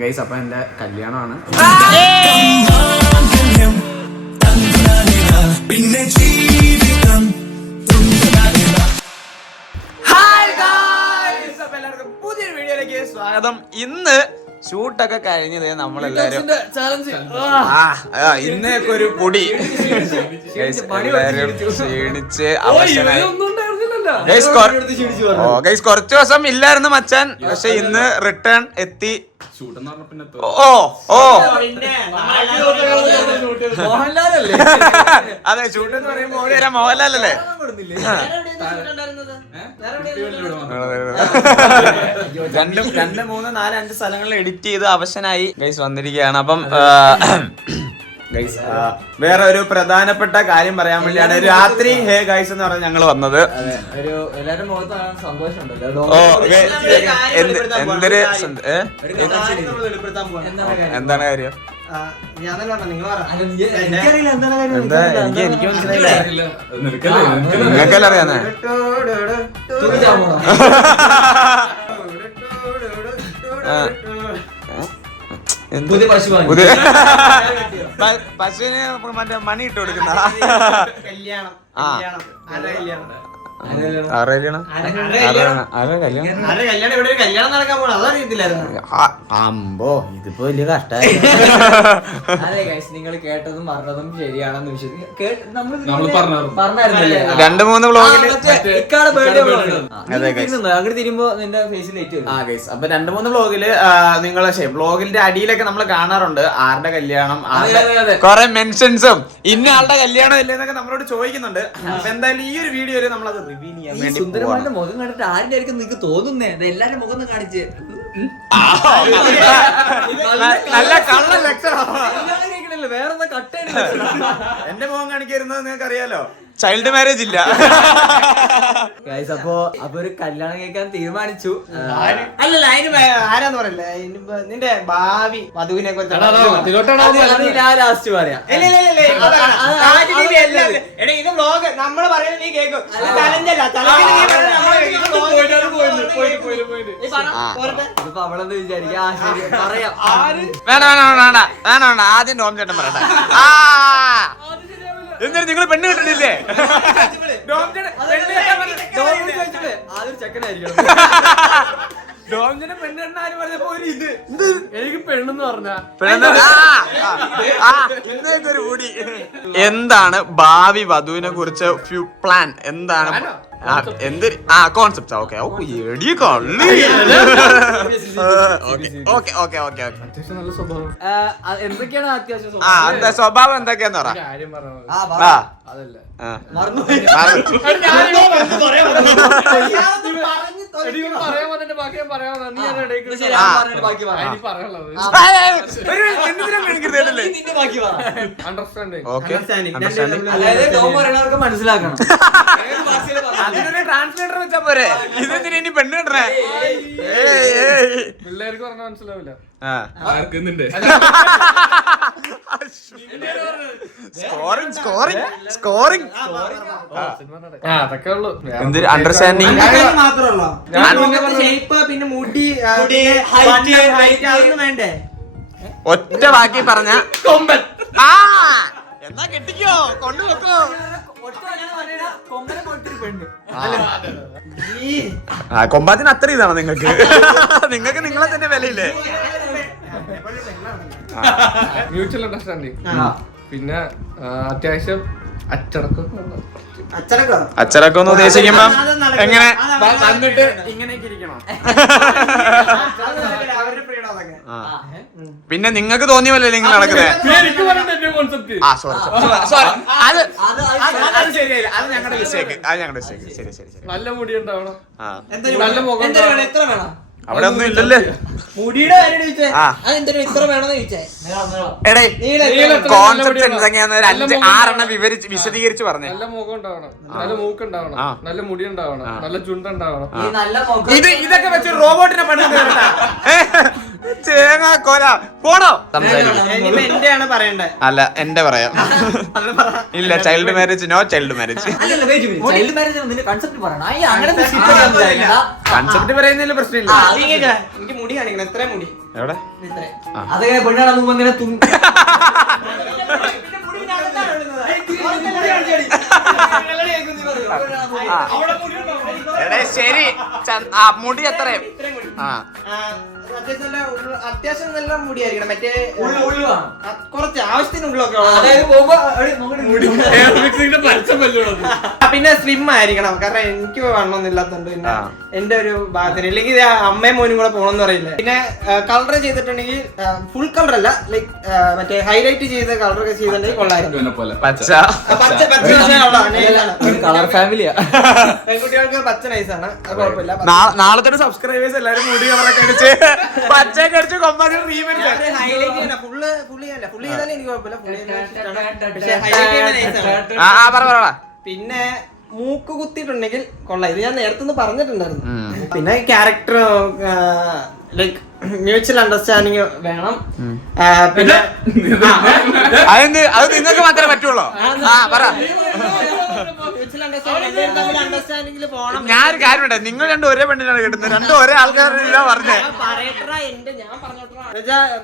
Guys, അപ്പൊ എന്റെ കല്യാണമാണ്. എല്ലാവർക്കും പുതിയൊരു വീഡിയോയിലേക്ക് സ്വാഗതം. ഇന്ന് ഷൂട്ടൊക്കെ കഴിഞ്ഞത് നമ്മളെല്ലാരും ഇന്നൊക്കെ ഒരു പൊടി ക്ഷീണിച്ച് അവശനായി. കുറച്ചു ദിവസം ഇല്ലായിരുന്നു മച്ചാൻ, പക്ഷെ ഇന്ന് റിട്ടേൺ എത്തി. അതെ, ഷൂട്ട് എന്ന് പറയുമ്പോ മോഹൻലാലല്ലേ. രണ്ട് മൂന്ന് നാല് അഞ്ച് സ്ഥലങ്ങളിൽ എഡിറ്റ് ചെയ്ത് അവശനായി ഗൈസ് വന്നിരിക്കുകയാണ്. അപ്പം ഗൈസ് വേറെ ഒരു പ്രധാനപ്പെട്ട കാര്യം പറയാൻ വേണ്ടിയാണ് രാത്രി ഹേ ഗൈസ് എന്ന് പറഞ്ഞ് ഞങ്ങൾ വന്നത്. എന്താണ് കാര്യം? എന്താ എനിക്ക് മനസ്സിലായില്ല. നിങ്ങൾക്കെല്ലാം അറിയാന്നേ. പശുവിന് മറ്റേ മണി ഇട്ട് കൊടുക്കുന്ന അമ്പോ, ഇതിപ്പോ വലിയ കഷ്ടമായി. നിങ്ങൾ കേട്ടതും പറഞ്ഞതും ശരിയാണെന്ന് രണ്ട് മൂന്ന് വ്ളോഗില് അങ്ങോട്ട് തിരുമ്പോ നിന്റെ ഫേസിലേക്ക്. അപ്പൊ രണ്ട് മൂന്ന് വ്ളോഗില് നിങ്ങളെ വ്ളോഗിന്റെ അടിയിലൊക്കെ നമ്മൾ കാണാറുണ്ട് ആരുടെ കല്യാണം, കൊറേ മെൻഷൻസും ഇന്ന ആളുടെ കല്യാണം ഇല്ലെന്നൊക്കെ നമ്മളോട് ചോദിക്കുന്നുണ്ട്. അപ്പൊ എന്തായാലും ഈ ഒരു വീഡിയോയില് നമ്മളത് റിവീൽ ചെയ്യാൻ വേണ്ടി സുന്ദരമാരുടെ മുഖം കണ്ടിട്ട് ആരുടെ ആയിരിക്കും നിനക്ക് തോന്നുന്നേ? എല്ലാരും മുഖം ഒന്ന് കാണിച്ച്. നല്ല കള്ള ലക്ഷണം. വേറെ കട്ട് എന്റെ മുഖം കാണിക്കരുന്നത് നിങ്ങൾക്ക് അറിയാലോ, ചൈൽഡ് മാരേജ് ഇല്ല. അപ്പൊ ഒരു കല്യാണം കഴിക്കാൻ തീരുമാനിച്ചു. അല്ലല്ല, അതിന് ആരാന്ന് പറയല്ലേ, നിന്റെ ഭാവി വധുവിനെ കുറിച്ച് ലാസ്റ്റ് പറയാം. ഇത് വ്ലോഗ് നമ്മള് പറയുന്നത് നീ കേൾക്കും. അവളെന്ന് വിചാരിക്കാം. വേണ്ട ആദ്യം ടോം ചേട്ടൻ പറയട്ടെ. എന്നിട്ട് നിങ്ങൾ പെണ്ണ് കിട്ടണില്ലേ? ഡോമിനെ പെണ്ണെണ്ണാരും പറഞ്ഞപ്പോ ഒരു ഇത് എനിക്ക് പെണ്ണെന്ന് പറഞ്ഞ ഇന്നേക്കൊരു കൂടി. എന്താണ് ഭാവി വധുവിനെ കുറിച്ച് പ്ലാൻ എന്താണ്? കോൺസെപ്റ്റ്. ഓക്കെ എന്തൊക്കെയാണ് അത്യാവശ്യം സ്വഭാവം എന്തൊക്കെയാന്ന് പറ. മനസ്സിലാക്കണം. അതിനൊരു ട്രാൻസ്ലേറ്റർ വെച്ചാ പോരെ. ഇതെന്തിനാ ഇനി പെണ്ണ് കിട്ടണേ? പിള്ളേർക്ക് പറഞ്ഞാൽ മനസ്സിലാവില്ല. എന്തൊരു അണ്ടർസ്റ്റാൻഡിങ് പിന്നെ മുടി അതൊന്നും വേണ്ടേ? ഒറ്റ വാക്കി പറഞ്ഞ കൊമ്പൻ. എന്നാ കെട്ടിക്കോ, കൊണ്ടുവെക്കോ. കൊമ്പാത്തിന് അത്ര ഇതാണ് നിങ്ങൾക്ക്. നിങ്ങളെ തന്നെ വിലയില്ലേ? Mutual understanding. പിന്നെ അത്യാവശ്യം അച്ചടക്കം എന്ന് ഉദ്ദേശിക്കുമ്പോ എങ്ങനെ വന്നിട്ട് ഇങ്ങനെയൊക്കെ ഇരിക്കണോ? പിന്നെ നിങ്ങൾക്ക് തോന്നിയല്ലേ നിങ്ങൾ നടക്കുന്നത്? അത് ഞങ്ങളുടെ മിസ്റ്റേക്ക്. നല്ല മുടി ഉണ്ടാവണം, നല്ല മുഖം. എത്ര വേണം? അവിടെ ഒന്നും ഇല്ലല്ലേ? മുടിയുടെ കാര്യം ഇത്ര വേണമെന്ന് ചോദിച്ചേ. കോൺസെപ്റ്റ് എന്തൊക്കെയാന്ന് ഒരു 5-6 വിശദീകരിച്ച് പറഞ്ഞു. നല്ല മുഖം ഉണ്ടാവണം, നല്ല മൂക്ക് ഉണ്ടാവണം, നല്ല മുടി ഉണ്ടാവണം, നല്ല ചുണ്ട ഉണ്ടാവണം. ഇതൊക്കെ വെച്ച് റോബോട്ടിനെ പണി ചേങ്ങ കൊല പോണോ ഇനിയിപ്പോ എന്റെയാണ് പറയണ്ടേ? അല്ല എന്റെ പറയാം. ഇല്ല, child marriage no child marriage. Child marriage നിന്റെ കൺസെപ്റ്റ് പറയണം. അങ്ങനത്തെ കൺസെപ്റ്റ് പറയുന്നതിൽ പ്രശ്നമില്ല. എനിക്ക് മുടി കാണിക്കണം, എത്ര മുടി എവിടെ അതെങ്ങനെ പെണ്ണാണ് മുമ്പ് അങ്ങനെ ശരി. മുടി എത്രയും അത്യാവശ്യം നല്ല മുടിയായിരിക്കണം. മറ്റേ കുറച്ച് ആവശ്യത്തിനുള്ളൊക്കെ പിന്നെ സ്ലിം ആയിരിക്കണം. കാരണം എനിക്ക് വണ്ണൊന്നും ഇല്ലാത്തതുകൊണ്ട് പിന്നെ എന്റെ ഒരു ഭാഗത്തിന് ഇല്ലെങ്കിൽ അമ്മയും മോനും കൂടെ പോകണമെന്ന് പറയില്ല. പിന്നെ കളർ ചെയ്തിട്ടുണ്ടെങ്കിൽ ഫുൾ കളർ അല്ല, ലൈക്ക് മറ്റേ ഹൈലൈറ്റ് ചെയ്ത് കളറൊക്കെ ചെയ്തിട്ടുണ്ടെങ്കിൽ കൊള്ളായിരുന്നു. കളർ ഫാമിലിയാ. പെൺകുട്ടികൾക്ക് പച്ച നൈസാണ്, അത് കുഴപ്പമില്ല. നാളത്തെ സബ്സ്ക്രൈബേഴ്സ് എല്ലാരും മുടി കളറൊക്കെ അടിച്ച് പച്ചയൊക്കെ അടിച്ച് കൊമ്പാടി ഹൈലൈറ്റ് ചെയ്യണ്ട, ഫുള്ള് ചെയ്താലും എനിക്ക് കുഴപ്പമില്ല. പിന്നെ മൂക്ക് കുത്തിയിട്ടുണ്ടെങ്കിൽ കൊള്ളാം. ഇത് ഞാൻ നേരത്തെ പറഞ്ഞിട്ടുണ്ടായിരുന്നു. പിന്നെ ക്യാരക്ടർ ലൈക്ക് മ്യൂച്വൽ അണ്ടർസ്റ്റാൻഡിങ് വേണം. പിന്നെ അത് നിങ്ങൾക്ക് മാത്രമേ പറ്റുള്ളൂ. അണ്ടർസ്റ്റാൻഡിംഗിൽ പോകണം. ഞാനൊരു കാര്യമുണ്ട്, നിങ്ങൾ രണ്ടും ഒരേ പെണ്ണിനാണ് കിട്ടുന്നത്, രണ്ടും ഒരേ ആൾക്കാരില്ല പറഞ്ഞേ.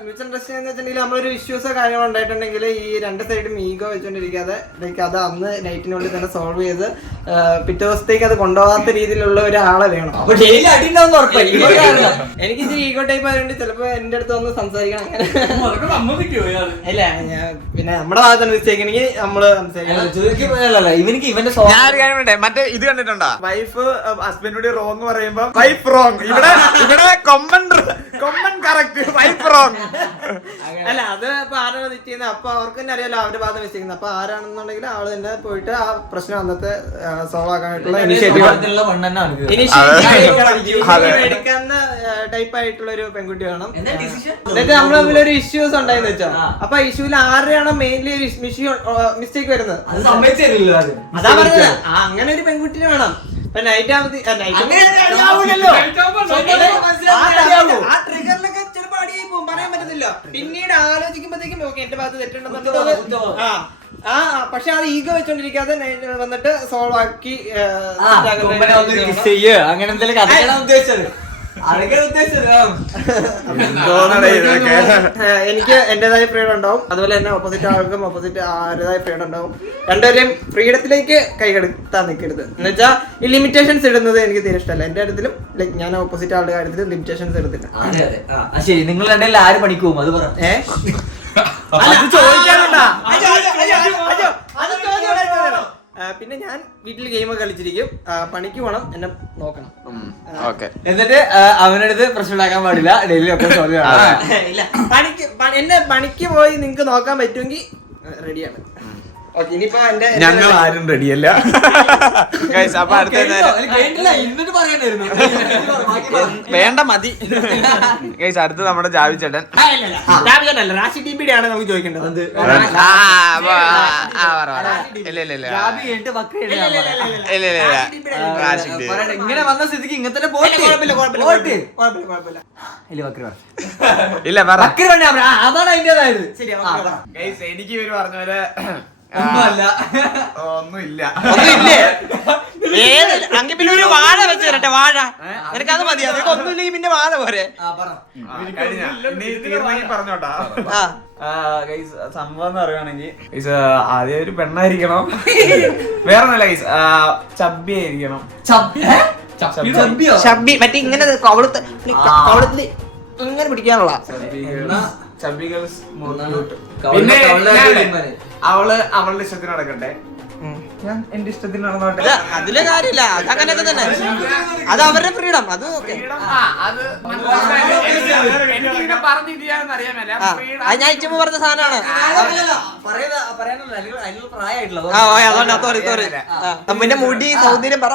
മ്യൂച്വൽ അണ്ടർസ്റ്റാൻഡിംഗ് വെച്ചിട്ടുണ്ടെങ്കിൽ നമ്മളൊരു ഇഷ്യൂസോ കാര്യങ്ങളോ ഉണ്ടായിട്ടുണ്ടെങ്കിൽ ഈ രണ്ട് സൈഡും ഈഗോ വെച്ചോണ്ടിരിക്കാതെ ലൈക്ക് അത് അന്ന് നൈറ്റിനുള്ളിൽ തന്നെ സോൾവ് ചെയ്ത് പിറ്റേ ദിവസത്തേക്ക് അത് കൊണ്ടുപോകാത്ത രീതിയിലുള്ള ഒരാളെ വേണം. എനിക്ക് ഇച്ചിരി ഈഗോ ടൈപ്പ് ആയതുകൊണ്ട് ചിലപ്പോ എന്റെ അടുത്ത് വന്ന് സംസാരിക്കണം. ഇല്ല, പിന്നെ നമ്മുടെ ഭാഗത്താണ് മിസ്റ്റേക്ക് നമ്മള് സംസാരിക്കണം. ഞാനൊരു കാര്യമുണ്ട്, മറ്റേ ഇത് കണ്ടിട്ടുണ്ടോ? വൈഫ് ഹസ്ബൻഡിനോട് റോങ് പറയുമ്പോ വൈഫ് റോങ്. ഇവിടെ കൊമ്പൻ കറക്റ്റ്, വൈഫ് റോങ്. അല്ല, അത് ഇപ്പൊ ആരാണ് തെറ്റ് ചെയ്യുന്നത് അപ്പൊ അവർക്ക് തന്നെ അറിയാലോ അവരുടെ ഭാഗം മിസ്റ്റേക്കുന്നത്. അപ്പൊ ആരാണെന്നുണ്ടെങ്കിൽ ആള് തന്നെ പോയിട്ട് ആ പ്രശ്നം അന്നത്തെ സോൾവ് ആക്കാനായിട്ടുള്ള ഇനിഷ്യേറ്റീവ് എടുക്കുന്ന ടൈപ്പ് ആയിട്ടുള്ള ഒരു പെൺകുട്ടി വേണം. എന്നിട്ട് നമ്മൾ തമ്മിലൊരു ഇഷ്യൂസ് ഉണ്ടായെന്ന് വെച്ചോ, അപ്പൊ ഇഷ്യൂല് ആരുടെയാണോ മെയിൻലി മിസ്റ്റേക്ക് വരുന്നത് അതാ പറഞ്ഞത്. അങ്ങനെ ഒരു പെൺകുട്ടിനെ വേണം. ഇപ്പൊ നൈറ്റ് ട്രിഗറിലൊക്കെ ചിലപ്പോ അടിയായി പോകും, പറയാൻ പറ്റത്തില്ല. പിന്നീട് ആലോചിക്കുമ്പോഴത്തേക്കും ഓക്കെ എന്റെ ഭാഗത്ത് തെറ്റുണ്ടെന്നുണ്ട്. പക്ഷെ അത് ഈഗോ വെച്ചോണ്ടിരിക്കാതെ വന്നിട്ട് സോൾവ് ആക്കി അങ്ങനെ എന്തെങ്കിലും കഥയാണ് ഉദ്ദേശിച്ചത്. എനിക്ക് എന്റേതായ ഫ്രീഡം ഉണ്ടാവും, അതുപോലെ തന്നെ ഓപ്പോസിറ്റ് ആൾക്കും ഓപ്പോസിറ്റ് ആരുടേതായ ഫ്രീഡം ഉണ്ടാവും. രണ്ടുപേരെയും ഫ്രീഡത്തിലേക്ക് കൈകടത്താൻ നിൽക്കരുത്. എന്ന് വെച്ചാൽ ഈ ലിമിറ്റേഷൻസ് ഇടുന്നത് എനിക്ക് തീരെ ഇഷ്ടമല്ല. എന്റെ കാര്യത്തിലും ലൈക്ക് ഞാൻ ഓപ്പോസിറ്റ് ആളുടെ കാര്യത്തിലും ലിമിറ്റേഷൻസ് എടുത്തില്ല. ശരി, നിങ്ങൾ രണ്ടെല്ലാം ആര് പണിക്ക് പോകും അത് പറ. പിന്നെ ഞാൻ വീട്ടിൽ ഗെയിം കളിച്ചിരിക്കും, പണിക്ക് പോകണം, എന്നെ നോക്കണം. എന്നിട്ട് അവനടുത്ത് പ്രശ്നം ഉണ്ടാക്കാൻ പാടില്ല, ഡെയിലി ഒക്കെ സോൾവ് ചെയ്യണം. ഇല്ല, എന്നെ പണിക്ക് പോയി നിങ്ങക്ക് നോക്കാൻ പറ്റുമെങ്കിൽ റെഡിയാണ്. ഞങ്ങൾ ആരും റെഡിയല്ല. അപ്പൊ വേണ്ട മതി. അടുത്ത് നമ്മുടെ ജാവി ചേട്ടൻ. റാഷി ടിബിയുടെ ആണ് നമുക്ക് ചോദിക്കേണ്ടത്. ഇങ്ങനെ വന്ന സ്ഥിതിക്ക് ഇങ്ങനത്തെ അതാണ് അതിന്റേതായത്. എനിക്ക് ഇവര് പറഞ്ഞ പോലെ ഒന്നുമില്ല. അങ്കിൽ പിന്നെ ഒരു വാഴ വെച്ച് തരട്ടെ, വാഴ നിനക്കത് മതി. അതൊക്കെ ഒന്നുമില്ലെങ്കിൽ പിന്നെ വാഴ പോരെ. പറഞ്ഞോട്ടാ സംഭവം എന്ന് പറയുകയാണെങ്കിൽ ആദ്യം ഒരു പെണ്ണായിരിക്കണം, വേറെ നല്ല കേസ് ചബ്ബി ആയിരിക്കണം. ചബ്ബി മറ്റേ ഇങ്ങനെ കവളത്തില് ഇങ്ങനെ പിടിക്കാനുള്ള ചബ്ബി ഗേൾസ്. പിന്നെ അവളുടെ ഇഷ്ടത്തിന് നടക്കട്ടെ, ഞാൻ എന്റെ ഇഷ്ടത്തിന് നടന്നോട്ടെ. അതിലെ കാര്യമില്ല, അതങ്ങനെയൊക്കെ തന്നെ, അത് അവരുടെ ഫ്രീഡം. അത് ഞാൻ ഇച്ചമ്മ പറഞ്ഞ സാധനമാണ്. പിന്നെ മുടി സൗന്ദര്യം പറ.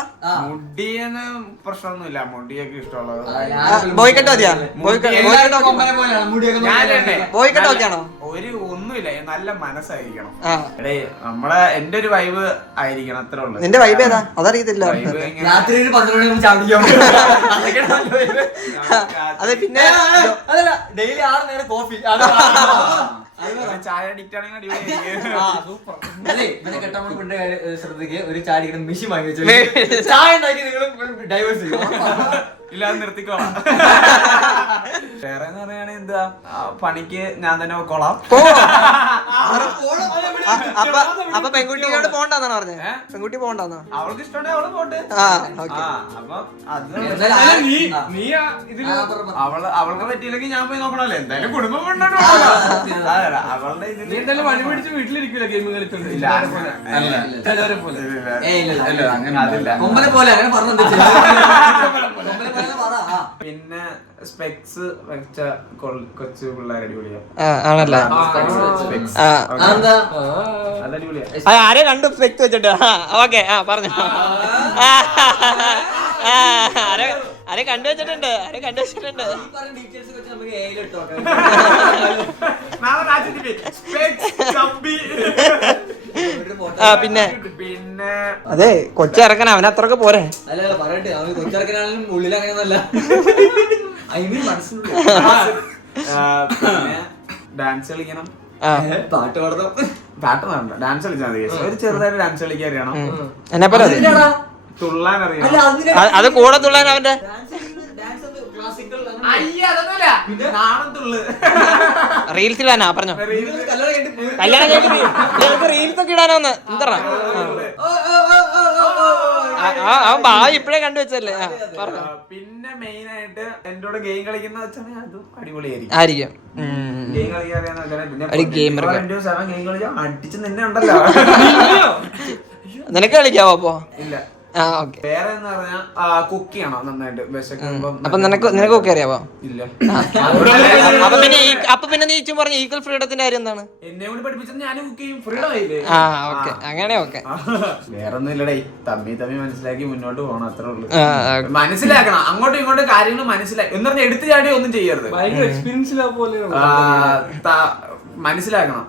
മുടിയെന്ന് പ്രശ്നമൊന്നുമില്ല, മുടിയൊക്കെ ഇഷ്ടമുള്ളത്. ബോയ്ക്കട്ട് മതിയാ? ബോയ്ക്കട്ട് ഓക്കെയാണോ? ഒരു ഒന്നും ഒന്നുമില്ല, നല്ല മനസ്സായിരിക്കണം. ആ. എടേ നമ്മളെ എന്റെ ഒരു വൈബ് ആയിരിക്കണം, അത്രേ ഉള്ളൂ. നിന്റെ വൈബ് ഏതാ അതറിയത്തില്ല. രാത്രി 12 മണി ചാടിക്കാം. അതെ, പിന്നെ അതല്ല, ഡെയിലി 6 നേരം കോഫി. ചായ അഡിക്റ്റ് ആണെങ്കിൽ അതെ, ഇവനെ കെട്ടാൻ പെണ്ണിന്റെ കാര്യം ശ്രദ്ധിക്കുക. ഒരു ചാടിക്കുന്ന മിഷി വാങ്ങി വെച്ചു ചായ ഉണ്ടാക്കി നിങ്ങൾ ഡൈവേഴ്സ് ചെയ്യും. ഇല്ല, അത് നിർത്തിക്കോളാം. വേറെ പറയുകയാണെങ്കിൽ എന്താ, പണിക്ക് ഞാൻ തന്നെ കൊള്ളാം. അപ്പൊ പെൺകുട്ടിയോട് പോണ്ടെന്നാണ് പറഞ്ഞത്. പെൺകുട്ടി പോണ്ടെന്നോ? അവൾക്ക് ഇഷ്ടമുണ്ടെങ്കിൽ അവള് പോട്ടെ. അപ്പൊ അത് അവൾക്ക് പറ്റിയില്ലെങ്കിൽ ഞാൻ പോയി നോക്കണല്ലോ. എന്തായാലും കുടുംബം കൊണ്ടോ അവളുടെ ഇതിൽ പണി പിടിച്ച് വീട്ടിലിരിക്കില്ല, ഗെയിം കളിച്ചോണ്ട്. കൊമ്പനെ പോലെ അങ്ങനെ പറഞ്ഞു. പിന്നെ സ്പെക്സ് വെച്ച കൊച്ചു പിള്ളേർ അടിപൊളിയാ. ആണല്ലേ? അതടിപൊളിയാ. ആരെ കണ്ടു സ്പെക്സ് വെച്ചിട്ട്? ഓക്കെ, പറഞ്ഞു. ആരെ കണ്ടുവച്ചിട്ടുണ്ട്, ആരെ കണ്ടുവച്ചിട്ടുണ്ട്. പിന്നെ അതെ, കൊച്ചിറക്കൻ അവൻ അത്രക്ക് പോരെ. അല്ല പറയട്ടെ, അവന് കൊച്ചിറക്കനാണെങ്കിലും ഉള്ളിൽ അങ്ങനെയൊന്നല്ല. പിന്നെ ഡാൻസ് കളിക്കണം, പാട്ട് പാടണം. പാട്ട് വേണ്ട, ഡാൻസ് കളിച്ചാൽ മതി. ഒരു ചെറുതായിട്ട് ഡാൻസ് കളിക്കാൻ അറിയണം, എന്നെ പോലെ തുള്ളാൻ അറിയണം. അത് കൂടെ തുള്ളാൻ അവന്റെ റീൽസിലാനാ പറഞ്ഞോ. കല്യാണം കഴിഞ്ഞിട്ട് റീൽസ് ഒക്കെ ഇടാനോന്ന് എന്താ അവൻ ഭാവി ഇപ്പഴേ കണ്ടുവച്ചല്ലേ. പിന്നെ മെയിൻ ആയിട്ട് എന്റെ കൂടെ ഗെയിം കളിക്കുന്ന വെച്ചാൽ അതും അടിപൊളിയായിരിക്കും. ആയിരിക്കും. ഗെയിം കളിക്കാൻ ഗെയിം കളിച്ചാൽ അടിച്ച് നിന്നെ ഉണ്ടല്ലോ. നിനക്ക് കളിക്കാവോ അപ്പൊ? ഇല്ല. വേറെ എന്ന് പറഞ്ഞാൽ കുക്ക് ചെയ്യണം നന്നായിട്ട്. അപ്പൊ നിനക്ക് കുക്ക് അറിയാവോ? ഇല്ല. അപ്പൊ പിന്നെ നീ പറഞ്ഞ ഈക്വൽ ഫ്രീഡത്തിന്റെ കാര്യം എന്താണ്? എന്നെ കൂടി പഠിപ്പിച്ചത് ഞാൻ കുക്ക് ചെയ്യും, ഫ്രീഡം ആയില്ലേ? അങ്ങനെ ഓക്കെ. വേറെ ഒന്നും ഇല്ലടേ, തമ്മി മനസ്സിലാക്കി മുന്നോട്ട് പോകണം, അത്രേ ഉള്ളൂ. മനസ്സിലാക്കണം, അങ്ങോട്ടും ഇങ്ങോട്ടും കാര്യങ്ങൾ മനസ്സിലാക്കി എന്ന് പറഞ്ഞാൽ എടുത്തു ചാടി ഒന്നും ചെയ്യരുത്. മനസ്സിലാക്കണം.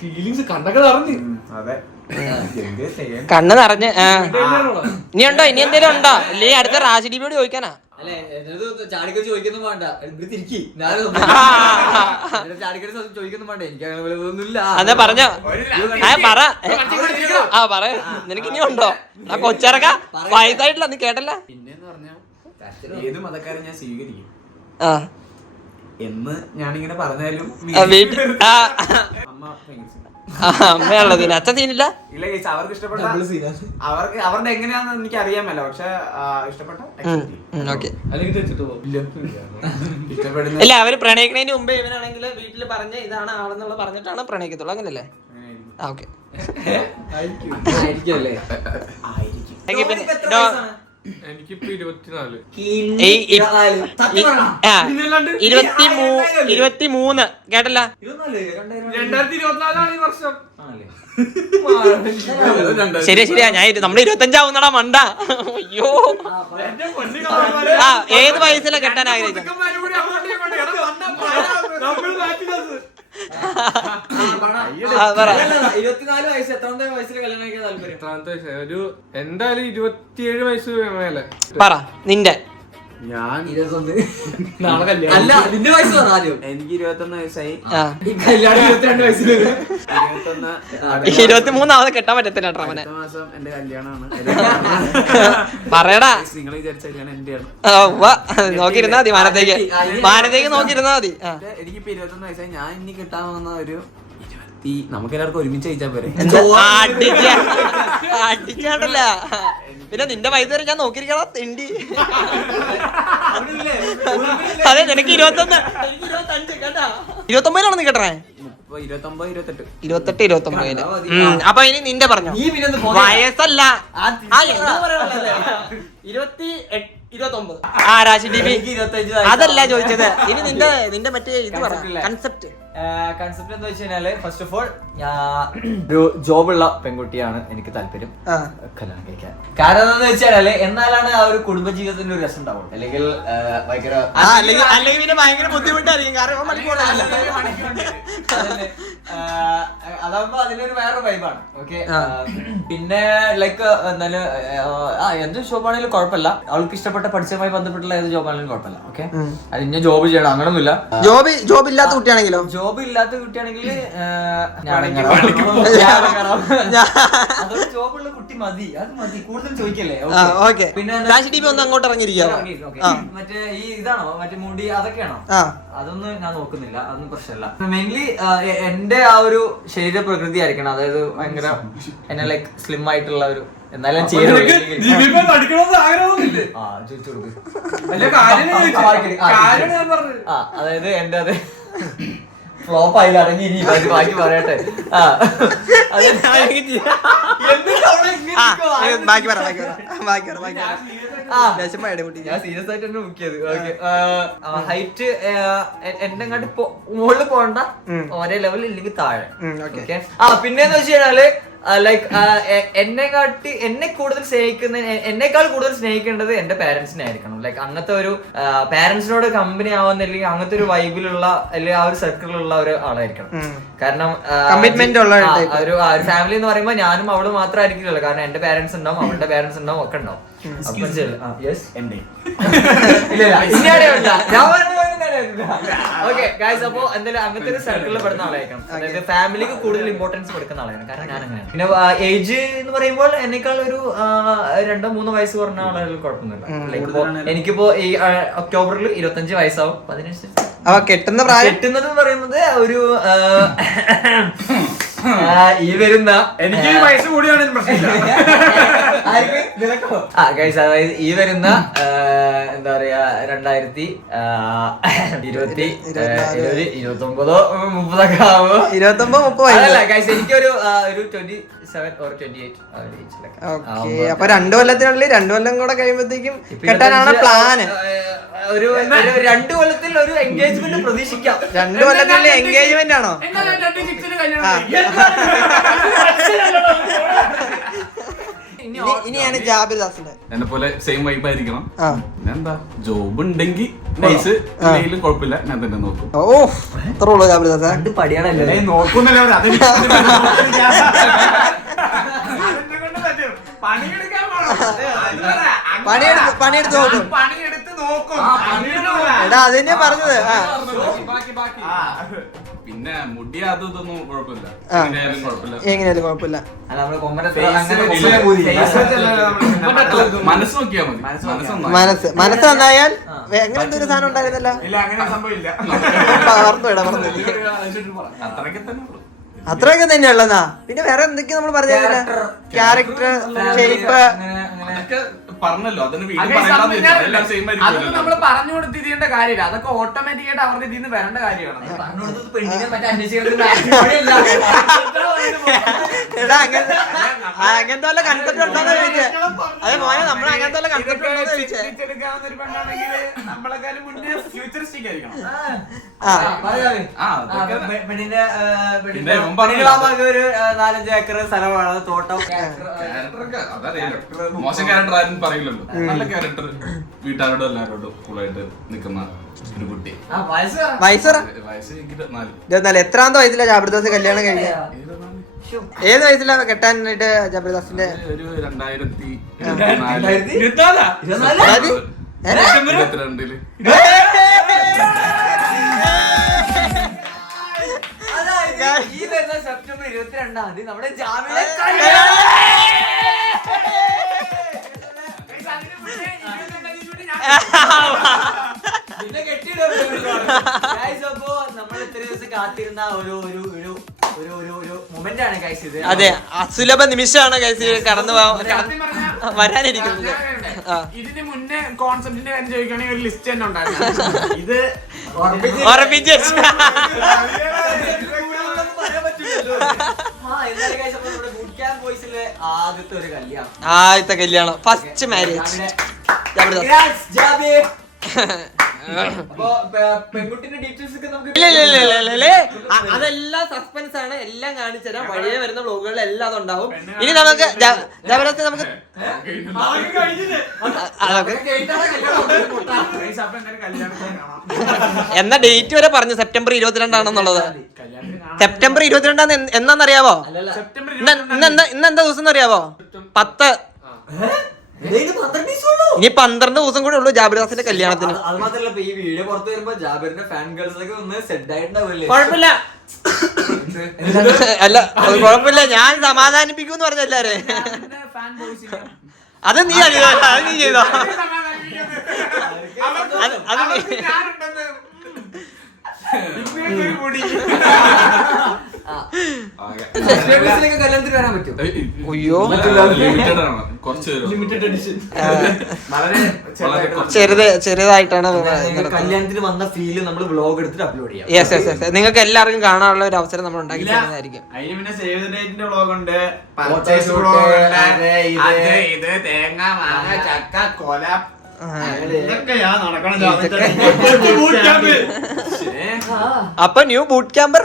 ഫീലിങ്സ് കണ്ടൊക്കെ അറിഞ്ഞു. അതെ, കണ്ണ് നിറഞ്ഞ്. ഇനി ഉണ്ടോ? ഇനി എന്തെങ്കിലും ഉണ്ടോ? ഇല്ലേ അടുത്ത റാഷിഡിയോട് ചോദിക്കാനാ. ചാടിക്കറി ചോദിക്കൊന്നും വേണ്ട, തിരിക്കി ചാടിക്കറി ചോദിക്കൊന്നും വേണ്ട. എനിക്ക് അങ്ങനെ ഒന്നുമില്ല. അതെ, പറഞ്ഞോ. പറ നിനക്ക് ഇനി ഉണ്ടോ? ആ കൊച്ചിറക്ക വയസ്സായിട്ടില്ല, നീ കേട്ടല്ല. പിന്നെന്ന് പറഞ്ഞാൽ ഏത് മതക്കാരെ ഞാൻ സ്വീകരിക്കും എന്ന് ഞാനിങ്ങനെ പറഞ്ഞാലും അമ്മയുള്ളത് അച്ഛൻ സീനില്ല. ഇല്ല, അവർക്ക് ഇഷ്ടപ്പെട്ട അവരുടെ എങ്ങനെയാന്ന് എനിക്ക് അറിയാമല്ലോ. പക്ഷെ ഇഷ്ടപ്പെട്ട ഇല്ല, അവര് പ്രണയിക്കുന്നതിന് മുമ്പേ ഇവനാണെങ്കിൽ വീട്ടിൽ പറഞ്ഞ ഇതാണ് ആളെന്നുള്ള പറഞ്ഞിട്ടാണ് പ്രണയിക്കത്തുള്ളൂ, അങ്ങനല്ലേ? ഓക്കെ. എനിക്കിപ്പോ 24. 23 കേട്ടല്ല. 2024 ഈ വർഷം. ശരിയാ, ഞാൻ നമ്മള് 25 മണ്ട. അയ്യോ, ഏത് വയസ്സിലാ കെട്ടാൻ ആഗ്രഹിച്ചു? 24 വയസ്സ്. എത്രാമത്തെ വയസ്സിൽ കല്യാണം കഴിക്കാൻ താല്പര്യം? എത്രാമത്തെ വയസ്സ്? ഒരു എന്തായാലും 27 വയസ്സ് മേലെ. പറ നിന്റെ. ഞാൻ 21. അല്ല, നിന്റെ വയസ്സ് പറ ആദ്യം. എനിക്ക് 21 വയസ്സായി. കല്യാണം 22 വയസ്സിൽ. 23 കെട്ടാൻ പറ്റത്തില്ല. അടുത്ത മാസം എന്റെ കല്യാണമാണ്. പറയടാ. നിങ്ങൾ വിചാരിച്ച കല്യാണം എന്റെയാണ്. നോക്കിയിരുന്നാ മതി, മാനത്തേക്ക് നോക്കിയിരുന്നാ മതി. എനിക്കിപ്പോ 21 വയസ്സായി. ഞാൻ ഇനി കിട്ടാൻ പോകുന്ന ഒരു നമുക്ക് എല്ലാവർക്കും ഒരുമിച്ച് കഴിച്ചാൽ പോരെ. അടിച്ചാണ്ടല്ല. പിന്നെ നിന്റെ വയസ്സ് വരെ ഞാൻ നോക്കിയിരിക്കണ തിണ്ടി. അതെ, നിനക്ക് 21. 29 നീ കേട്ടേ? 28, 29. അപ്പൊ ഇനി നിന്റെ പറഞ്ഞു വയസ്സല്ല. 29. രാശി ടി വി അതല്ല ചോദിച്ചത്. ഇനി നിന്റെ മറ്റേ ഇത് പറ, കൺസെപ്റ്റ്. കൺസെപ്റ്റ് എന്താ വെച്ച് കഴിഞ്ഞാല് ഫസ്റ്റ് ഓഫ് ഓൾ ഒരു ജോബുള്ള പെൺകുട്ടിയാണ് എനിക്ക് താല്പര്യം കല്യാണം കഴിക്കാൻ. കാരണം എന്താന്ന് വെച്ചാല് എന്നാലാണ് ആ ഒരു കുടുംബജീവിതത്തിന്റെ ഒരു രസം ഉണ്ടാവുള്ളൂ. അല്ലെങ്കിൽ ഭയങ്കര ഭയങ്കര ബുദ്ധിമുട്ടായിരിക്കും. അതാകുമ്പോ അതിലൊരു വേറെ വൈബാണ്. ഓക്കെ, പിന്നെ ലൈക്ക് എന്നാലും എന്ത് ജോബാണെങ്കിലും കുഴപ്പമില്ല. അവൾക്ക് ഇഷ്ടപ്പെട്ട പഠിച്ചതുമായി ബന്ധപ്പെട്ടുള്ള ഏത് ജോബാണെങ്കിലും കുഴപ്പമില്ല. ഓക്കെ, അത് ഇന്ന ജോബ് ചെയ്യണം അങ്ങനൊന്നുമില്ല. ജോബ് ഇല്ലാത്ത കുട്ടിയാണെങ്കിലോ? ജോബ് ഇല്ലാത്ത കുട്ടിയാണെങ്കിൽ അതൊരു ജോബുള്ള കുട്ടി മതി. അത് മതി, കൂടുതൽ ചോദിക്കല്ലേ. പിന്നെ ഒന്ന് അങ്ങോട്ട് ഇറങ്ങിയിരിക്കാം. മറ്റേ ഈ ഇതാണോ മറ്റേ മുടി അതൊക്കെയാണോ? അതൊന്നും ഞാൻ നോക്കുന്നില്ല, അതൊന്നും പ്രശ്നമില്ല. മെയിൻലി എന്റെ ആ ഒരു ശരീര പ്രകൃതി ആയിരിക്കണം. അതായത് ഭയങ്കര എന്നെ ലൈക്ക് സ്ലിം ആയിട്ടുള്ള ഒരു എന്നാലും അതായത് എന്റെ അത് ഫ്ലോപ്പ് ആയില്ല, അടങ്ങി ബാക്കി പറയട്ടെ. ഞാൻ സീരിയസ് ആയിട്ട് തന്നെ ബുക്ക് ചെയ്ത്. ഓക്കെ, ഹൈറ്റ് എന്നെ അങ്ങോട്ട് മുകളിൽ പോകണ്ട, ഒരേ ലെവലിൽ ഇല്ലെങ്കിൽ താഴെ. ഓക്കെ, പിന്നെന്ന് വെച്ച് കഴിഞ്ഞാല് ലൈക്ക് എന്നെ കൂടുതൽ എന്നേക്കാൾ കൂടുതൽ സ്നേഹിക്കേണ്ടത് എന്റെ പാരന്റ്സിനെ ആയിരിക്കണം. ലൈക്ക് അങ്ങനത്തെ ഒരു പാരന്റ്സിനോട് കമ്പനി ആവുന്ന അല്ലെങ്കിൽ അങ്ങനത്തെ ഒരു വൈബിലുള്ള അല്ലെങ്കിൽ ആ ഒരു സർക്കിളിലുള്ള ഒരു ആളായിരിക്കണം. കാരണം കമ്മിറ്റ്മെന്റ് ഉള്ള ഒരു ഫാമിലി എന്ന് പറയുമ്പോൾ ഞാനും അവള് മാത്രമായിരിക്കില്ലല്ലോ. കാരണം എന്റെ പാരന്റ്സ് ഉണ്ടാവും, അവളുടെ പാരന്റ്സ് ഉണ്ടാവും, ഒക്കെ ഉണ്ടാവും. ഓക്കെ ഗൈസ്, അപ്പൊ എന്തായാലും അങ്ങനത്തെ ഒരു സർക്കിളിൽ പെടുന്ന ആളായിരിക്കണം. അതായത് ഫാമിലിക്ക് കൂടുതൽ ഇമ്പോർട്ടൻസ് കൊടുക്കുന്ന ആളായിരിക്കണം. കാരണം ഞാൻ അങ്ങനെയാണ്. പിന്നെ ഏജ് എന്ന് പറയുമ്പോൾ എന്നെക്കാൾ ഒരു 2-3 വയസ്സ് കുറഞ്ഞ ആളുകൾ കുഴപ്പമൊന്നുമില്ല. എനിക്കിപ്പോ ഈ ഒക്ടോബറിൽ 25 വയസ്സാവും. 15 കെട്ടുന്ന പ്രായം കെട്ടുന്നത് പറയുന്നത് ഒരു ഈ വരുന്ന എനിക്ക് വയസ്സ് കൂടിയാണ് അതായത് ഈ വരുന്ന എന്താ പറയാ 2029 30 ആവുമോ? 29-30 അല്ല ഗൈസ്, എനിക്കൊരു 27 or 28 അപ്പൊ 2 കൊല്ലത്തിനുള്ളിൽ 2 കൊല്ലം കൂടെ കഴിയുമ്പോഴത്തേക്കും കെട്ടാനാണ് പ്ലാന്. ഒരു 2 കൊല്ലത്തിൽ ഒരു എൻഗേജ്മെന്റ് പ്രതീക്ഷിക്കാം. 2 കൊല്ലത്തിനുള്ളിൽ എൻഗേജ്മെന്റ് ആണോ? ഇനിയാണ് ജാബിർദാസിന്റെ എന്നെ പോലെ സെയിം വൈബ് ആയിരിക്കണം. എന്താ ജോബ് ഉണ്ടെങ്കിൽ നൈസ്, ഇല്ലെങ്കിലും കുഴപ്പമില്ല, ഞാൻ തന്നെ നോക്കും. ഓ അത്ര ഉള്ളൂ ജാബിർദാസ്. രണ്ട് പടിയാണല്ലേ നോക്കുന്നല്ലോ. പണിയെടുത്ത് നോക്കും. എടാ അതന്നെ പറഞ്ഞത്. പിന്നെ മുടി അത് ഇതൊന്നും കുഴപ്പമില്ല, എങ്ങനെയാലും കുഴപ്പമില്ല. മനസ്സ് നോക്കിയാ മതി. മനസ്സ് നന്നായാൽ എങ്ങനെ എന്തൊരു സാധനം ഉണ്ടായിരുന്നല്ലോ. അത്രയൊക്കെ തന്നെയുള്ളതാ. പിന്നെ വേറെ എന്തൊക്കെയാ നമ്മൾ പറഞ്ഞില്ല? ക്യാരക്ടർ, ഷേപ്പ് പറഞ്ഞല്ലോ. അതൊന്നും നമ്മള് പറഞ്ഞു കൊടുത്തിരിക്കേണ്ട കാര്യമില്ല. അതൊക്കെ ഓട്ടോമാറ്റിക് ആയിട്ട് അവരുടെ ഇതിൽ നിന്ന് വരേണ്ട കാര്യമാണ്. അങ്ങനത്തെ വല്ല കൺസെപ്റ്റ് ഉണ്ടോന്ന് ചോദിച്ചേ. അതെ മോനെ, നമ്മൾ അങ്ങനത്തെ വല്ല കൺസെപ്റ്റ് ഉണ്ടോന്ന് ചോദിച്ചേ. നമ്മളെക്കാളും മുന്നേ ഫ്യൂച്ചറിസ്റ്റിക് ആയിരിക്കണം. ഒരു 4-5 ഏക്കർ സ്ഥലമാണ്, തോട്ടം. മോശം ക്യാരക്ടർ ആരും പറയില്ലല്ലോ. നല്ല ക്യാരക്ടർ, വീട്ടുകാരോടും എല്ലാവരോടും കൂളായിട്ട് നിൽക്കുന്ന ഒരു കുട്ടി. വയസ്സ് വയസ്സ് 24. 24. എത്രാമത്തെ വയസ്സിലാ ജാബിർദാസ് കല്യാണം കഴിഞ്ഞത്? ഏത് വയസ്സിലാ കെട്ടാനായിട്ട് ജാബിർദാസിന്റെ? ഒരു 2022 ഈ വരുന്ന സെപ്റ്റംബർ 22-ാം തീയതി നമ്മുടെ ജാമ്യം പിന്നെ കെട്ടിയിടും. അപ്പോ നമ്മൾ ഇത്ര ദിവസം കാത്തിരുന്ന ഒരു മൊമെന്റ് ആണ് ഗൈസ് ഇത്. അതെ, അസുലഭ നിമിഷമാണ് ഗൈസ് കടന്നു വരാനിരിക്കുന്നത്. ഇതിന് മുന്നേ കോൺസെപ്റ്റിന്റെ കാര്യം ചോദിക്കുകയാണെങ്കിൽ ഒരു ലിസ്റ്റ് തന്നെ ഉണ്ടായിരുന്നു. ഇത് ഉറപ്പിച്ച് ആദ്യത്തെ കല്യാണം, ഫസ്റ്റ് മാരേജ്. അപ്പൊ പെൺകുട്ടിന്റെ ഡീറ്റെയിൽസ് ഒക്കെ നമുക്ക് അതെല്ലാം സസ്പെൻസ് ആണ്, എല്ലാം കാണിച്ചു തരാം. വഴിയെ വരുന്ന വ്ലോഗുകളിൽ എല്ലാം അതുണ്ടാവും. ഇനി നമുക്ക് ജബർദസ്ത് നമുക്ക് എന്നാ ഡേറ്റ് വരെ പറഞ്ഞു സെപ്റ്റംബർ 22 സെപ്റ്റംബർ 22 എന്നാന്നറിയാവോ? ഇന്നെന്താ ദിവസം എന്നറിയാവോ? 10. ഇനി 12 ദിവസം കൂടെ ഉള്ളൂ ജാബിർദാസിന്റെ കല്യാണത്തിന്. അത് മാത്രല്ല ഈ വീഡിയോ പുറത്ത് വരുമ്പോ ജാബിറിന്റെ ഫാൻ ഗേൾസ് ഒക്കെ ഒന്ന് സെറ്റ് ആയിട്ടുണ്ടാവില്ലേ? കുഴപ്പമില്ല, അല്ല കുഴപ്പമില്ല, ഞാൻ സമാധാനിപ്പിക്കൂന്ന് പറഞ്ഞ എല്ലാരെ. അത് നീ ചെയ്തോ, അത് നീ ചെയ്തോ. അത് കല്യാണത്തിന് വരാൻ പറ്റും. അയ്യോ ലിമിറ്റഡ് ആണ്, കുറച്ച് ലിമിറ്റഡ് എഡിഷൻ. ചെറുതായിട്ടാണ് കല്യാണത്തിന് വന്ന ഫീല് നമ്മൾ വ്ലോഗ് എടുത്തിട്ട് അപ്ലോഡ് ചെയ്യാം. Yes yes yes. നിങ്ങൾക്ക് എല്ലാവർക്കും കാണാനുള്ള ഒരു അവസരം നമ്മൾ ഉണ്ടാക്കി തരുന്നതായിരിക്കും. അതിന് പിന്നെ സേവ് ദ ഡേറ്റിന്റെ വ്ളോഗ് ഉണ്ട്, പർച്ചേസ് വ്ളോഗ് ഉണ്ട്, ഇത് തേങ്ങ മാങ്ങ ചക്ക കൊല ഇതൊക്കെയാ നടക്കണം. അപ്പൊ ന്യൂ ബൂട്ട് ക്യാമ്പർ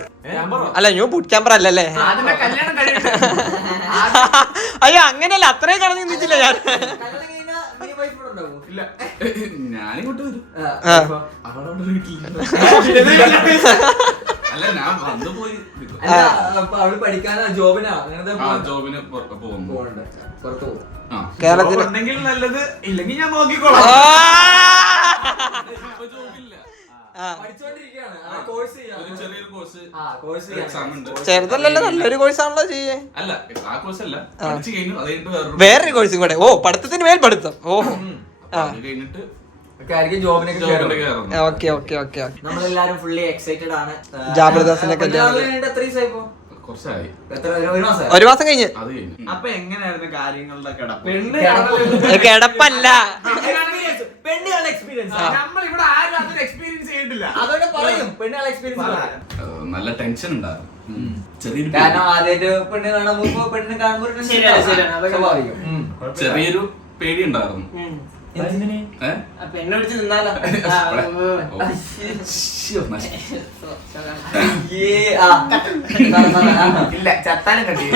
അല്ല, ന്യൂ ബൂട്ട് ക്യാമ്പർ അല്ലല്ലേ? അതിന്റെ കല്യാണം കഴിയും. അയ്യോ അങ്ങനെയല്ല, അത്രയും കടന്നു ചിന്തിച്ചില്ല ഞാൻ. ഇല്ല, ഞാനിങ്ങോട്ട് വരും. അവളവിടെ വീട്ടിലില്ല. അല്ല, ഞാൻ വന്നു പോയി അവള് പഠിക്കാനോ ജോബിനാ ജോബിന് പോകുന്നു. പുറത്ത് പോകും. കേരളത്തിൽ ഉണ്ടെങ്കിൽ നല്ലത്, ഇല്ലെങ്കിൽ ഞാൻ നോക്കിക്കോളാം. ജോബില്ല, പഠിച്ചോണ്ടിരിക്കുകയാണ്. ഒരു ചെറിയൊരു കോഴ്സ് എക്സാം ഉണ്ട്. ചെറുതല്ലല്ലോ, നല്ലൊരു കോഴ്സാണല്ലോ ചെയ്യേ. അല്ല, ആ കോഴ്സ് അല്ല, പഠിച്ചു കഴിഞ്ഞു. അത് കഴിഞ്ഞിട്ട് വേറൊരു കോഴ്സും കൂടെ. ഓ, പഠിത്തത്തിന് മേൽ പഠിത്തം. ഓ അത് കഴിഞ്ഞിട്ട് ജോബിനൊക്കെ കയറുന്നു. Okay okay okay. നമ്മളെല്ലാരും ഫുള്ളി എക്സൈറ്റഡ് ആണ്. ജാബിർദാസിന്റെ കല്യാണം എത്ര ദിവസമായി ഇപ്പോ? കുറച്ചായി, ഒരു മാസം കഴിഞ്ഞ്. അത് കഴിഞ്ഞു. അപ്പൊ എങ്ങനെയായിരുന്നു കാര്യങ്ങളുടെ കിടപ്പ്? കിടപ്പല്ല, പെണ്ണുകളുടെ എക്സ്പീരിയൻസ് നമ്മളിവിടെ ആരും അതൊരു എക്സ്പീരിയൻസ് ചെയ്തിട്ടില്ല. അതോടെ പറയും. പെണ്ണുകളുടെ എക്സ്പീരിയൻസ് നല്ല ടെൻഷൻ ഉണ്ടായിരുന്നു. ചെറിയൊരു കാരണം ആദ്യമായിട്ട് പെണ്ണ് കാണാൻ പോകുമ്പോ പെണ്ണ് കാണുമ്പോൾ സ്വാഭാവികം. ചെറിയൊരു പേടി ഉണ്ടായിരുന്നു. പെണ്ണെ വിളിച്ച് നിന്നാലോ? ഇല്ല, ചത്താനും കണ്ടില്ല.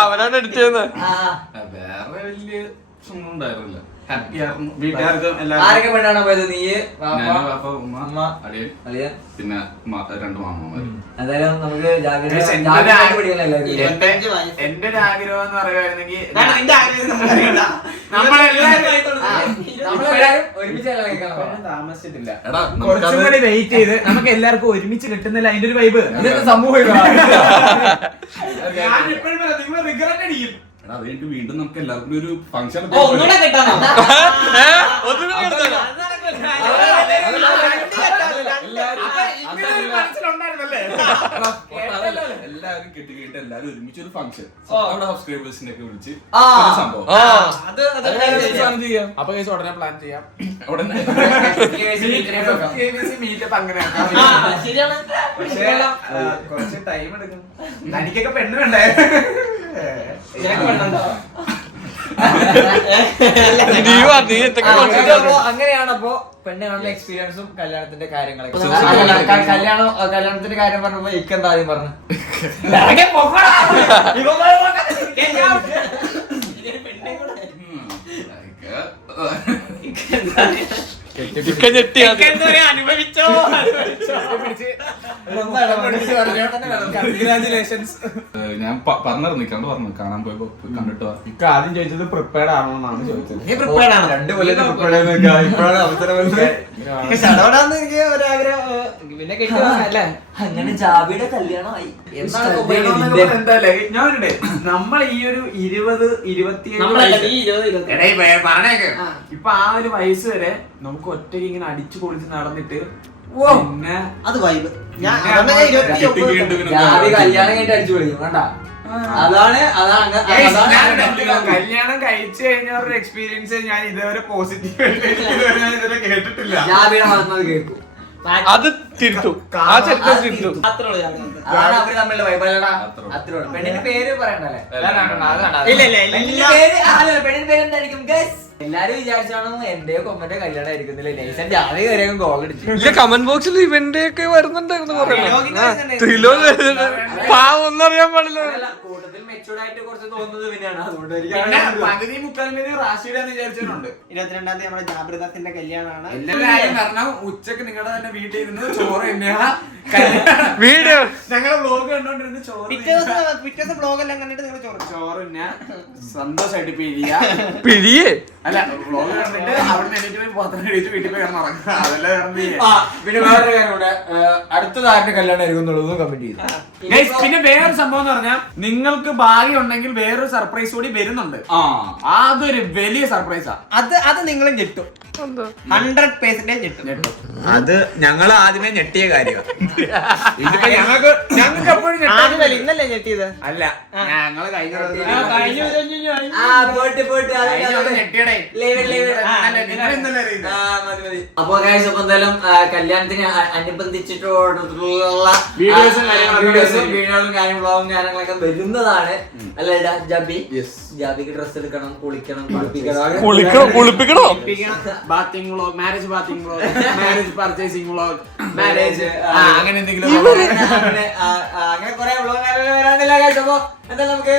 അവനാണ് എടുത്തത്. വേറെ വലിയ പ്രശ്നമൊന്നും ഉണ്ടായിരുന്നില്ല. ഹാപ്പി ആയിരുന്നു. വീട്ടുകാർക്കും ആരൊക്കെ പെണ്ണാണോ പോയത്? നീ, ഞാൻ, പാപ്പ, ഉമ്മ, അളിയൻ, അളിയൻ, പിന്നെ 2 മാമന്മാര്. എന്തായാലും നമുക്ക് എന്റെ ഒരു ആഗ്രഹം എന്ന് പറയുവായിരുന്നെങ്കിൽ നമ്മളെല്ലാരും താമസിച്ചിട്ടില്ല. എടാ, കുറച്ചും കൂടി വെയിറ്റ് ചെയ്ത് നമുക്ക് എല്ലാവർക്കും ഒരുമിച്ച് കിട്ടുന്നില്ല. അതിന്റെ ഒരു വൈബ് സംഭവം ഞാനിപ്പോഴും നിങ്ങൾ റിഗ്രറ്റ് അടിക്കും. എടാ, അത് കഴിഞ്ഞിട്ട് വീണ്ടും നമുക്ക് എല്ലാവർക്കും ഒരു ഫംഗ്ഷൻ ഒന്നുകൂടെ കിട്ടാനോ? എല്ലാരും കെട്ടിക്കിട്ട് എല്ലാരും ഒരുമിച്ച് ഒരു ഫംഗ്ഷൻ അവിടെ സബ്സ്ക്രൈബേഴ്സിനെ ഒക്കെ വിളിച്ച് സംഭവം. അപ്പൊ ഉടനെ പ്ലാൻ ചെയ്യാം. ഉടനെ മീറ്റപ്പ് അങ്ങനെ. പക്ഷേ കുറച്ച് ടൈം എടുക്കും. തനിക്കൊക്കെ പെണ്ണ് വേണ്ടേ? അങ്ങനെയാണപ്പോ പെണ്ണ് കാണുന്ന എക്സ്പീരിയൻസും കല്യാണത്തിന്റെ കാര്യങ്ങളൊക്കെ. കല്യാണത്തിന്റെ കാര്യം പറഞ്ഞപ്പോ ഇക്കെന്താ ആദ്യം പറഞ്ഞു? അനുഭവിച്ചോ. കൺഗ്രാചുലേഷൻസ്. ഞാൻ പറഞ്ഞു നിൽക്കാണ്ട് പറഞ്ഞു കാണാൻ പോയപ്പോ കണ്ടിട്ട് ഇക്ക ആദ്യം ചോദിച്ചത് പ്രിപ്പയർഡ് ആണോ എന്നാണ് ചോദിച്ചത്. നീ പ്രിപ്പയർഡ് ആണോ? 2 കൊല്ലം ഇപ്പോഴാണ് അവസരം എനിക്ക് ഒരാഗ്രഹം. പിന്നെ കിട്ടുമല്ലേ? അങ്ങനെ ജാബിയുടെ കല്യാണമായി. എന്തായാലേ ഞാനുണ്ട്, നമ്മൾ ഈ ഒരു 20-27 പറഞ്ഞേക്ക് ഇപ്പൊ ആ ഒരു വയസ്സ് വരെ നമുക്ക് ഒറ്റയ്ക്ക് ഇങ്ങനെ അടിച്ചു പൊളിച്ച് നടന്നിട്ട് പിന്നെ അത് വൈബ്. ജാബി കല്യാണം കഴിഞ്ഞിട്ട് അടിച്ചു വിളിക്കും വേണ്ട. അതാണ് കല്യാണം കഴിച്ചു കഴിഞ്ഞ ഒരു എക്സ്പീരിയൻസ് ഞാൻ ഇതുവരെ പോസിറ്റീവ് കേട്ടിട്ടില്ല. ജാബിയുടെ ഭാഗത്ത് കേൾക്കും. അത് തിരുത്തു, ആ ചരിത്രം തിരുത്തു. അതാണ് അവര് തമ്മിലുള്ള വൈബല്ലടാ. അത്രേ ഉള്ളൂ. പെണ്ണിന്റെ പേര് പറയണ്ടല്ലേ? ഇല്ല ഇല്ല ഇല്ല. പെണ്ണിന്റെ പേര് എന്തായിരിക്കും? ഗസ് എല്ലാരും വിചാരിച്ചാണോ എന്റെ കൊമ്പന്റെ കല്യാണം ആയിരിക്കുന്നില്ല നൈസൻ ജാതി കയറിയ ഗോൾ അടിച്ചു. ഇല്ല കമന്റ് ബോക്സിൽ ഇവന്റെ ഒക്കെ വരുന്നുണ്ടായിരുന്നു കുറെ ത്രിലോക് പാവം ഒന്നും അറിയാൻ പാടില്ല. കൂട്ടത്തിൽ മെച്ചൂർഡ് ആയിട്ട് കുറച്ച് തോന്നുന്നത് പിന്നെയാണ്. അതുകൊണ്ട് പിന്നെ പകുതി മുക്കാൽ പേര് റാഷിദാന്ന് വിചാരിച്ചിട്ടുണ്ട്. 22-ാം തീയതി നമ്മുടെ ജാബിർദാസിന്റെ കല്യാണമാണ്. എല്ലാവരും കാരണം ഉച്ചക്ക് നിങ്ങളുടെ തന്നെ വീട്ടിൽ ഇരുന്ന് ചോറ് തന്നെയാണ് വീഡിയോ ഞങ്ങളെ വ്ലോഗ് കണ്ടോണ്ടിരുന്ന് ചോറ് പിറ്റേ ദിവസം ബ്ലോഗ് എല്ലാം കണ്ടിട്ട് നിങ്ങൾ ചോറ് തന്നെ സന്തോഷമായിട്ട് പിഴിയ പിഴിയേ അല്ല വ്ലോഗ് കണ്ടിട്ട് അവിടെ എണീറ്റ് പോയി പാത്രം കഴിച്ച് വീട്ടിൽ പോയി കിടന്നുറങ്ങുക. അതല്ലേ പിന്നെ വേറൊരു കാര്യം കൂടെ, അടുത്തതാരുടെ കല്യാണം ആയിരിക്കും എന്നുള്ളതും കമന്റ് ചെയ്തു. പിന്നെ വേറൊരു സംഭവം എന്ന് പറഞ്ഞാൽ നിങ്ങൾക്ക് ഭാഗ്യം ഉണ്ടെങ്കിൽ വേറൊരു സർപ്രൈസ് കൂടി വരുന്നുണ്ട്. അതൊരു വലിയ സർപ്രൈസാ. അത് നിങ്ങളും ഞെട്ടും, 100% ഞെട്ടും. അത് ഞങ്ങൾ ആദ്യമേ ഞെട്ടിയ കാര്യമാണ്. ഇതിപ്പോ ഞങ്ങൾക്ക് എപ്പോഴും ഇന്നല്ലേ ഞെട്ടിയത്? അല്ല ഞങ്ങള് കഴിഞ്ഞ അപ്പൊ എന്തായാലും കല്യാണത്തിന് അനുബന്ധിച്ചിട്ടുള്ള വീഡിയോസും വീഡിയോകളും കാര്യങ്ങളും കാര്യങ്ങളൊക്കെ വരുന്നതാണ്. അല്ലേ ജാബി? ജാബിക്ക് ഡ്രസ് എടുക്കണം, കുളിക്കണം, കുളിപ്പിക്കണോ? Bathing vlog, marriage bathing vlog, marriage purchasing vlog, marriage അങ്ങനെ എന്തെങ്കിലും അങ്ങനെ കുറെ വ്ലോഗ് വരാനില്ല. അപ്പൊ എന്താ നമുക്ക്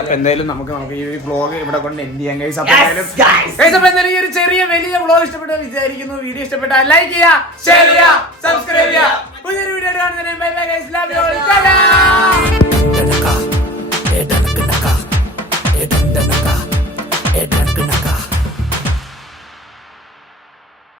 അപ്പൊ എന്തായാലും നമുക്ക് ഈ ഒരു വ്ലോഗ് ഇവിടെ കൊണ്ട് എൻഡ് ചെയ്യാൻ കഴിയും. എന്തായാലും ഈ ഒരു ചെറിയ വലിയ വ്ലോഗ് ഇഷ്ടപ്പെട്ട വിചാരിക്കുന്നു. വീഡിയോ ഇഷ്ടപ്പെട്ടാൽ ലൈക്ക് ചെയ്യുക, ഷെയർ ചെയ്യുക, സബ്സ്ക്രൈബ് ചെയ്യുക. പുതിയൊരു വീഡിയോ കാണുന്നതിന് bye bye guys, love you all.